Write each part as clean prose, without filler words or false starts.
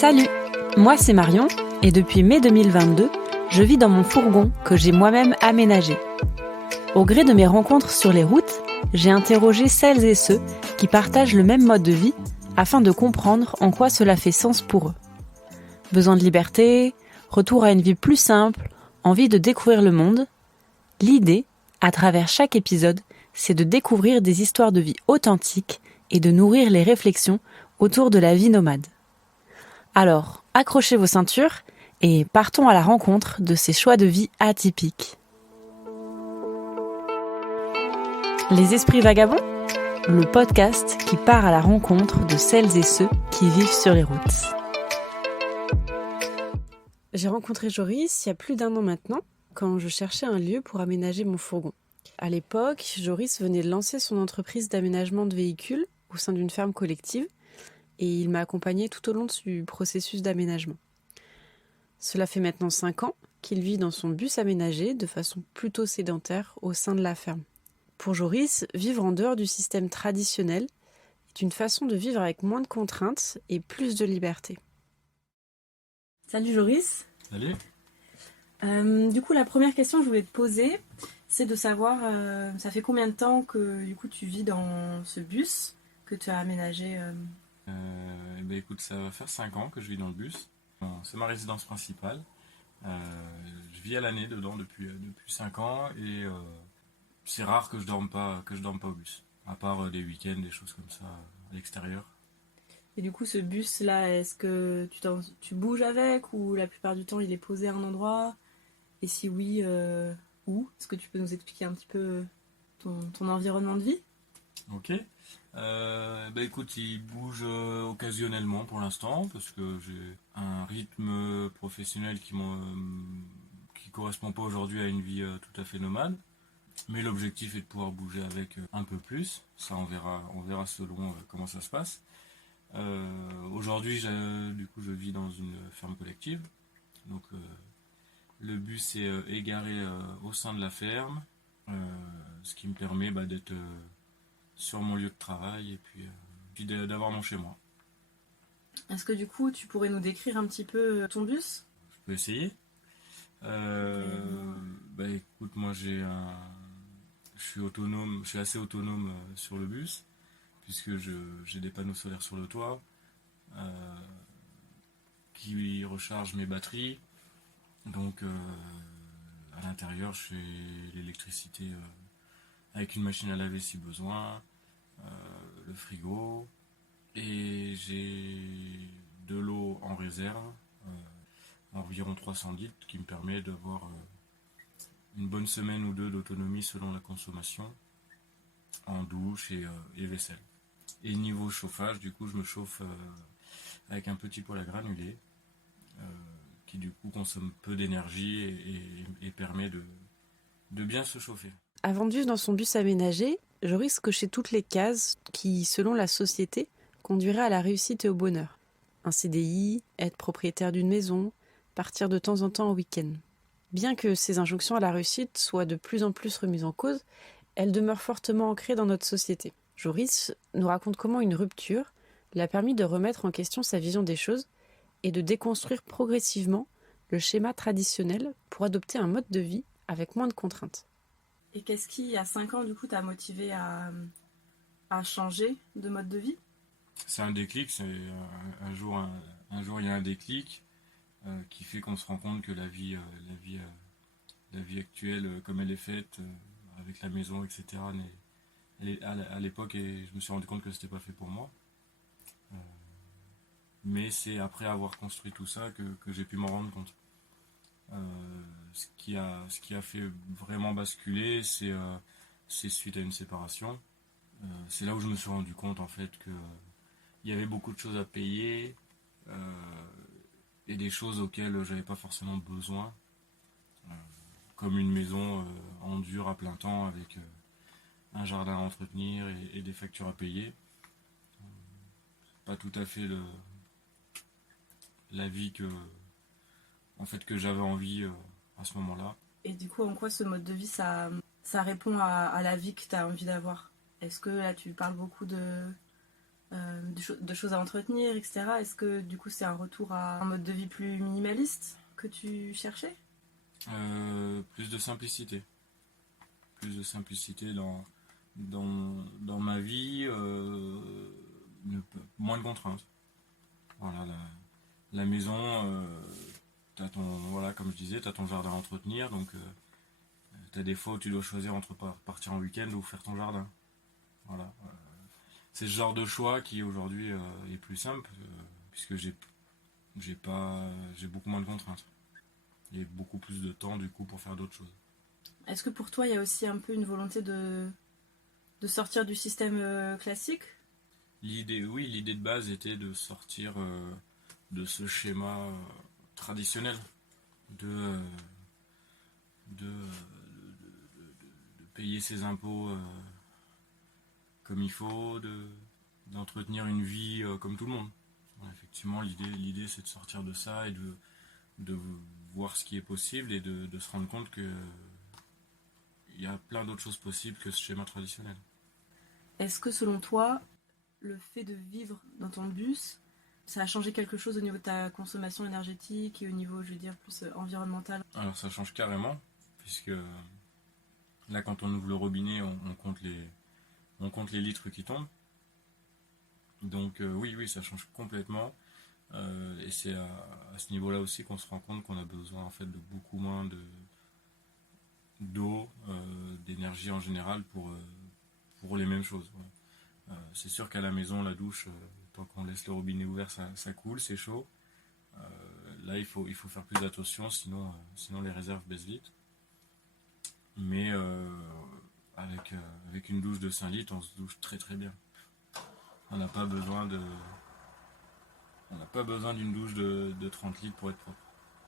Salut, moi c'est Marion et depuis mai 2022, je vis dans mon fourgon que j'ai moi-même aménagé. Au gré de mes rencontres sur les routes, j'ai interrogé celles et ceux qui partagent le même mode de vie afin de comprendre en quoi cela fait sens pour eux. Besoin de liberté, retour à une vie plus simple, envie de découvrir le monde. L'idée, à travers chaque épisode, c'est de découvrir des histoires de vie authentiques et de nourrir les réflexions autour de la vie nomade. Alors, accrochez vos ceintures et partons à la rencontre de ces choix de vie atypiques. Les Esprits Vagabonds, le podcast qui part à la rencontre de celles et ceux qui vivent sur les routes. J'ai rencontré Joris il y a plus d'1 an maintenant, quand je cherchais un lieu pour aménager mon fourgon. À l'époque, Joris venait de lancer son entreprise d'aménagement de véhicules au sein d'une ferme collective et il m'a accompagnée tout au long du processus d'aménagement. Cela fait maintenant 5 ans qu'il vit dans son bus aménagé de façon plutôt sédentaire au sein de la ferme. Pour Joris, vivre en dehors du système traditionnel est une façon de vivre avec moins de contraintes et plus de liberté. Salut Joris. Salut. Du coup, la première question que je voulais te poser, c'est de savoir, ça fait combien de temps que du coup, tu vis dans ce bus que tu as aménagé Écoute, ça va faire 5 ans que je vis dans le bus. Bon, c'est ma résidence principale. Je vis à l'année dedans depuis 5 ans et c'est rare que je dorme pas au bus. À part des week-ends, des choses comme ça à l'extérieur. Et du coup, ce bus-là, est-ce que tu bouges avec ou la plupart du temps il est posé à un endroit? Et si oui, où? Est-ce que tu peux nous expliquer un petit peu ton environnement de vie? Ok. Écoute, il bouge occasionnellement pour l'instant parce que j'ai un rythme professionnel qui correspond pas aujourd'hui à une vie tout à fait nomade. Mais l'objectif est de pouvoir bouger avec un peu plus. Ça, on verra selon comment ça se passe. Aujourd'hui, je vis dans une ferme collective. Donc, le bus est égaré au sein de la ferme, ce qui me permet d'être sur mon lieu de travail et puis d'avoir mon chez moi. Est-ce que du coup, tu pourrais nous décrire un petit peu ton bus? Je peux essayer. Écoute, moi je suis autonome, je suis assez autonome sur le bus puisque j'ai des panneaux solaires sur le toit qui rechargent mes batteries. Donc à l'intérieur, je fais l'électricité avec une machine à laver si besoin, le frigo, et j'ai de l'eau en réserve, environ 300 litres, qui me permet d'avoir une bonne semaine ou deux d'autonomie selon la consommation en douche et vaisselle. Et niveau chauffage, du coup, je me chauffe avec un petit poêle à granulés qui du coup consomme peu d'énergie et permet de bien se chauffer. Avant de vivre dans son bus aménagé, Joris cochait toutes les cases qui, selon la société, conduiraient à la réussite et au bonheur. Un CDI, être propriétaire d'une maison, partir de temps en temps en week-end. Bien que ces injonctions à la réussite soient de plus en plus remises en cause, elles demeurent fortement ancrées dans notre société. Joris nous raconte comment une rupture lui a permis de remettre en question sa vision des choses et de déconstruire progressivement le schéma traditionnel pour adopter un mode de vie avec moins de contraintes. Et qu'est-ce qui, il y a 5 ans, du coup, t'a motivé à changer de mode de vie? C'est un déclic, un jour il y a un déclic qui fait qu'on se rend compte que la vie actuelle, comme elle est faite, avec la maison, etc., à l'époque, et je me suis rendu compte que c'était pas fait pour moi. Mais c'est après avoir construit tout ça que j'ai pu m'en rendre compte. Ce qui a fait vraiment basculer, c'est suite à une séparation. C'est là où je me suis rendu compte en fait que il y avait beaucoup de choses à payer et des choses auxquelles j'avais pas forcément besoin, comme une maison en dur à plein temps avec un jardin à entretenir et des factures à payer. Pas tout à fait la vie que j'avais envie à ce moment-là. Et du coup, en quoi ce mode de vie, ça répond à la vie que tu as envie d'avoir? Est-ce que là, tu parles beaucoup de de choses à entretenir, etc. Est-ce que du coup c'est un retour à un mode de vie plus minimaliste que tu cherchais? Plus de simplicité. Plus de simplicité dans ma vie, moins de contraintes. Voilà, la maison, voilà, comme je disais, t'as ton jardin à entretenir, donc t'as des fois où tu dois choisir entre partir en week-end ou faire ton jardin. Voilà. C'est ce genre de choix qui aujourd'hui est plus simple, puisque j'ai beaucoup moins de contraintes. Et beaucoup plus de temps du coup pour faire d'autres choses. Est-ce que pour toi il y a aussi un peu une volonté de sortir du système classique? L'idée de base était de sortir de ce schéma traditionnel de, de payer ses impôts comme il faut, d'entretenir une vie comme tout le monde. Ouais, effectivement, l'idée c'est de sortir de ça et de voir ce qui est possible et de se rendre compte que il y a plein d'autres choses possibles que ce schéma traditionnel. Est-ce que selon toi, le fait de vivre dans ton bus, ça a changé quelque chose au niveau de ta consommation énergétique et au niveau, je veux dire, plus environnemental? Alors ça change carrément, puisque là quand on ouvre le robinet, on compte les litres qui tombent. Donc oui, ça change complètement. Et c'est à ce niveau-là aussi qu'on se rend compte qu'on a besoin en fait de beaucoup moins d'eau, d'énergie en général pour les mêmes choses. Ouais. C'est sûr qu'à la maison, la douche, tant qu'on laisse le robinet ouvert, ça coule, c'est chaud. Là, il faut faire plus attention, sinon les réserves baissent vite. Mais avec une douche de 5 litres, on se douche très très bien. On n'a pas besoin d'une douche de 30 litres pour être propre.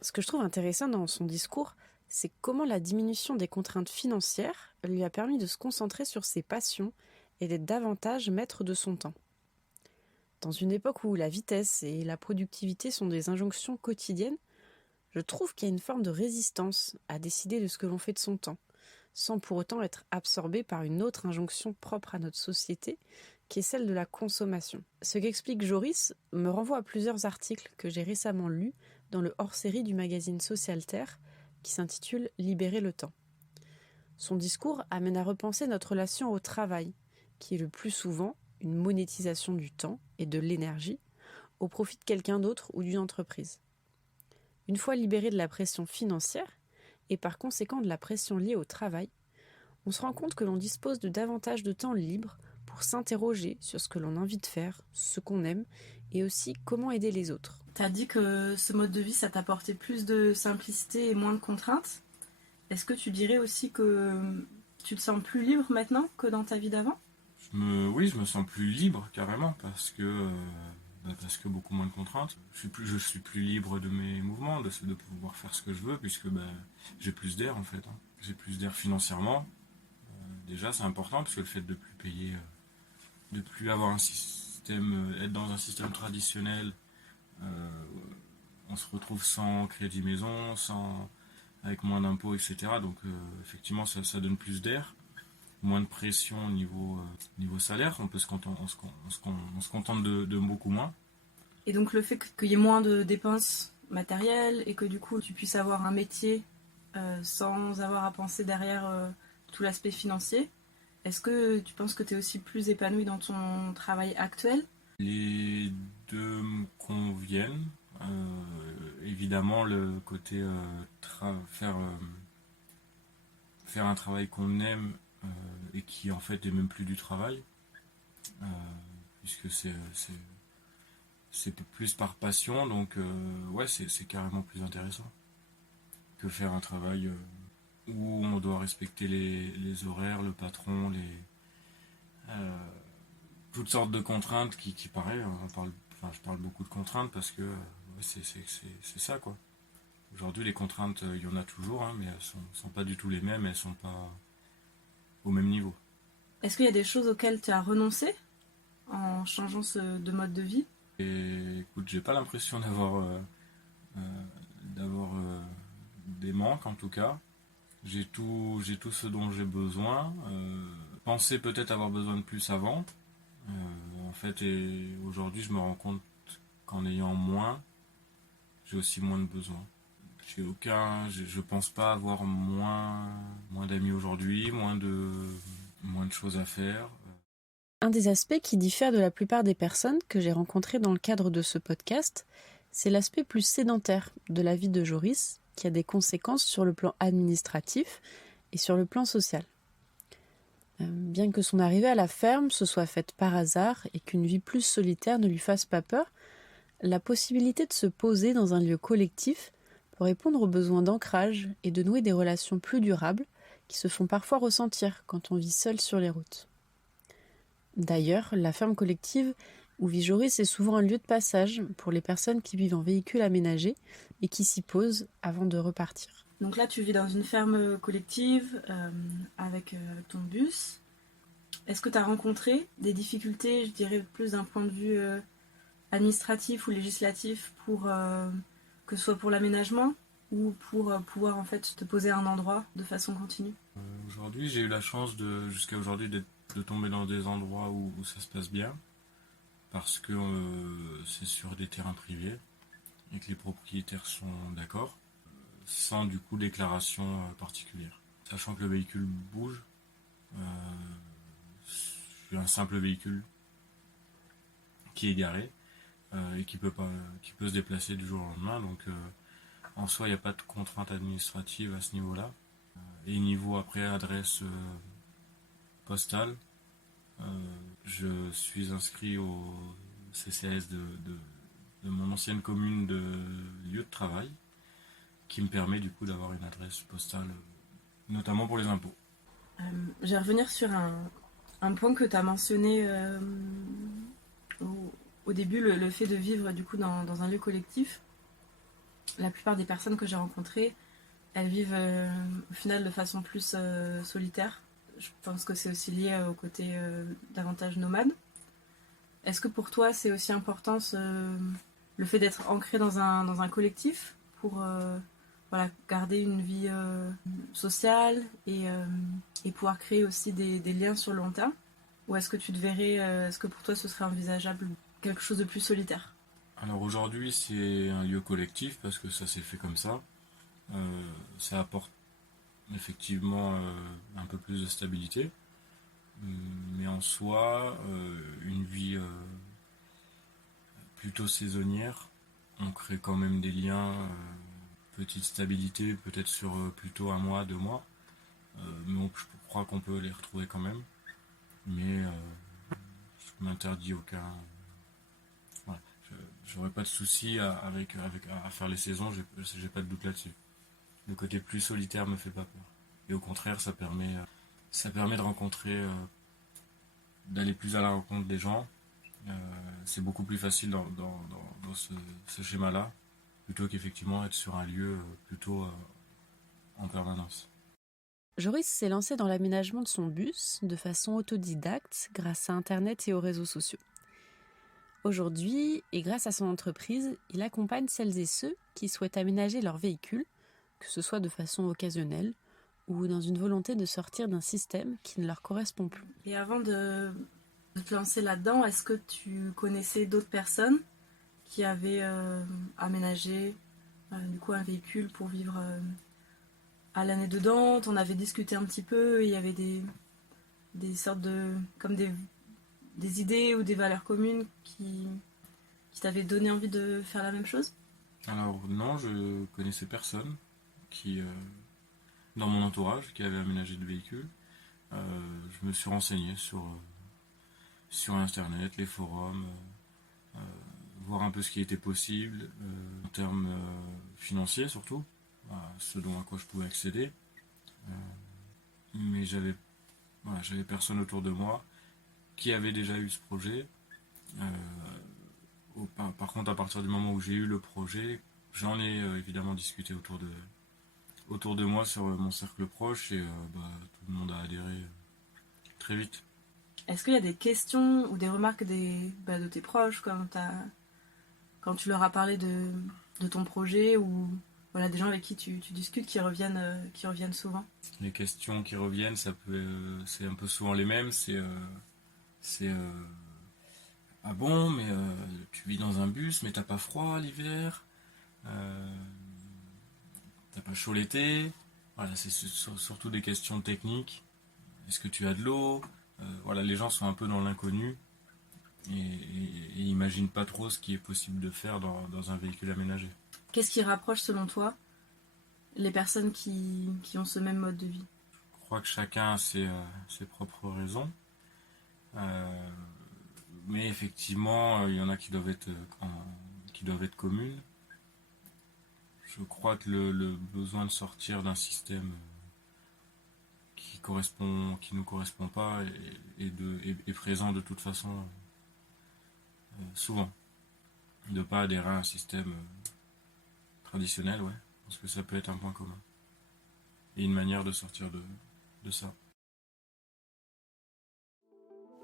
Ce que je trouve intéressant dans son discours, c'est comment la diminution des contraintes financières lui a permis de se concentrer sur ses passions et d'être davantage maître de son temps. Dans une époque où la vitesse et la productivité sont des injonctions quotidiennes, je trouve qu'il y a une forme de résistance à décider de ce que l'on fait de son temps, sans pour autant être absorbé par une autre injonction propre à notre société, qui est celle de la consommation. Ce qu'explique Joris me renvoie à plusieurs articles que j'ai récemment lus dans le hors-série du magazine Social Terre, qui s'intitule « Libérer le temps ». Son discours amène à repenser notre relation au travail, qui est le plus souvent une monétisation du temps et de l'énergie au profit de quelqu'un d'autre ou d'une entreprise. Une fois libéré de la pression financière, et par conséquent de la pression liée au travail, on se rend compte que l'on dispose de davantage de temps libre pour s'interroger sur ce que l'on a envie de faire, ce qu'on aime, et aussi comment aider les autres. T'as dit que ce mode de vie, ça t'apportait plus de simplicité et moins de contraintes. Est-ce que tu dirais aussi que tu te sens plus libre maintenant que dans ta vie d'avant? Oui, je me sens plus libre carrément parce que beaucoup moins de contraintes. Je suis plus libre de mes mouvements, de pouvoir faire ce que je veux puisque j'ai plus d'air en fait. Hein. J'ai plus d'air financièrement. Déjà, c'est important parce que le fait de plus payer, de plus avoir un système, être dans un système traditionnel, on se retrouve sans crédit maison, avec moins d'impôts, etc. Donc effectivement, ça donne plus d'air, moins de pression au niveau salaire. On se contente de beaucoup moins. Et donc le fait qu'il y ait moins de dépenses matérielles et que du coup tu puisses avoir un métier sans avoir à penser derrière tout l'aspect financier, est-ce que tu penses que tu es aussi plus épanoui dans ton travail actuel? Les deux me conviennent. Évidemment, le côté faire un travail qu'on aime et qui en fait est même plus du travail, euh, puisque c'est plus par passion, donc ouais, c'est carrément plus intéressant que faire un travail où on doit respecter les horaires, le patron, toutes sortes de contraintes qui pareil, je parle beaucoup de contraintes parce que c'est ça quoi. Aujourd'hui, les contraintes, il y en a toujours, hein, mais elles sont pas du tout les mêmes, elles sont pas au même niveau. Est-ce qu'il y a des choses auxquelles tu as renoncé en changeant de mode de vie? Et écoute, j'ai pas l'impression d'avoir des manques en tout cas. J'ai tout ce dont j'ai besoin. Pensais peut-être avoir besoin de plus avant, En fait, et aujourd'hui, je me rends compte qu'en ayant moins, j'ai aussi moins de besoins. Je pense pas avoir moins d'amis aujourd'hui, moins de choses à faire. Un des aspects qui diffère de la plupart des personnes que j'ai rencontrées dans le cadre de ce podcast, c'est l'aspect plus sédentaire de la vie de Joris, qui a des conséquences sur le plan administratif et sur le plan social. Bien que son arrivée à la ferme se soit faite par hasard et qu'une vie plus solitaire ne lui fasse pas peur, la possibilité de se poser dans un lieu collectif pour répondre aux besoins d'ancrage et de nouer des relations plus durables qui se font parfois ressentir quand on vit seul sur les routes. D'ailleurs, la ferme collective où vit Joris est souvent un lieu de passage pour les personnes qui vivent en véhicule aménagé et qui s'y posent avant de repartir. Donc là, tu vis dans une ferme collective avec ton bus. Est-ce que tu as rencontré des difficultés, je dirais plus d'un point de vue administratif ou législatif, pour que ce soit pour l'aménagement ou pour pouvoir en fait te poser à un endroit de façon continue? Aujourd'hui, j'ai eu la chance jusqu'à aujourd'hui de tomber dans des endroits où ça se passe bien, parce que c'est sur des terrains privés et que les propriétaires sont d'accord, sans du coup déclaration particulière. Sachant que le véhicule bouge, je suis un simple véhicule qui est garé et qui peut se déplacer du jour au lendemain, donc en soi il n'y a pas de contrainte administrative à ce niveau-là. Et niveau après adresse postale, je suis inscrit au CCAS de mon ancienne commune de lieu de travail, qui me permet du coup d'avoir une adresse postale, notamment pour les impôts. Je vais revenir sur un point que tu as mentionné au début, le fait de vivre du coup dans un lieu collectif. La plupart des personnes que j'ai rencontrées, elles vivent au final de façon plus solitaire. Je pense que c'est aussi lié au côté davantage nomade. Est-ce que pour toi c'est aussi important le fait d'être ancré dans un collectif pour garder une vie sociale et pouvoir créer aussi des liens sur le long terme? Ou est-ce que tu te verrais, est-ce que pour toi ce serait envisageable quelque chose de plus solitaire? Alors aujourd'hui c'est un lieu collectif parce que ça s'est fait comme ça. Ça apporte effectivement un peu plus de stabilité. Mais en soi, une vie plutôt saisonnière, on crée quand même des liens, petite stabilité, peut-être sur plutôt un mois, 2 mois. Mais je crois qu'on peut les retrouver quand même. Mais je m'interdis aucun. Voilà. J'aurais pas de souci à faire les saisons, j'ai pas de doute là-dessus. Le côté plus solitaire me fait pas peur. Et au contraire, ça permet de rencontrer, d'aller plus à la rencontre des gens. C'est beaucoup plus facile dans ce schéma-là, plutôt qu'effectivement être sur un lieu plutôt en permanence. Joris s'est lancé dans l'aménagement de son bus de façon autodidacte grâce à Internet et aux réseaux sociaux. Aujourd'hui, et grâce à son entreprise, il accompagne celles et ceux qui souhaitent aménager leur véhicule, que ce soit de façon occasionnelle ou dans une volonté de sortir d'un système qui ne leur correspond plus. Et avant de te lancer là-dedans, est-ce que tu connaissais d'autres personnes qui avaient aménagé du coup un véhicule pour vivre à l'année dedans? T'en avais discuté un petit peu et il y avait des sortes de comme des idées ou des valeurs communes qui t'avaient donné envie de faire la même chose? Alors non, je connaissais personne qui dans mon entourage qui avait aménagé de véhicule. Je me suis renseigné sur internet, les forums, voir un peu ce qui était possible en termes financiers surtout, ce à quoi je pouvais accéder. Mais j'avais personne autour de moi qui avait déjà eu ce projet. Par contre, à partir du moment où j'ai eu le projet, j'en ai évidemment discuté autour de moi sur mon cercle proche et tout le monde a adhéré très vite. Est-ce qu'il y a des questions ou des remarques de tes proches quand tu leur as parlé de ton projet, ou voilà, des gens avec qui tu discutes qui reviennent souvent? Les questions qui reviennent, c'est un peu souvent les mêmes. C'est ah bon, mais tu vis dans un bus, mais t'as pas froid l'hiver, t'as pas chaud l'été. Voilà, c'est surtout des questions techniques. Est-ce que tu as de l'eau? Voilà, les gens sont un peu dans l'inconnu et imaginent pas trop ce qui est possible de faire dans un véhicule aménagé. Qu'est-ce qui rapproche, selon toi, les personnes qui ont ce même mode de vie? Je crois que chacun a ses propres raisons. Mais effectivement, il y en a qui doivent être communes. Je crois que le besoin de sortir d'un système qui nous correspond pas est présent de toute façon souvent. De ne pas adhérer à un système traditionnel, ouais, parce que ça peut être un point commun. Et une manière de sortir de ça.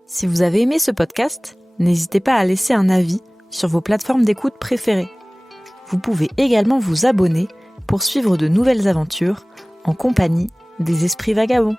Si vous avez aimé ce podcast, n'hésitez pas à laisser un avis sur vos plateformes d'écoute préférées. Vous pouvez également vous abonner pour suivre de nouvelles aventures en compagnie des esprits vagabonds.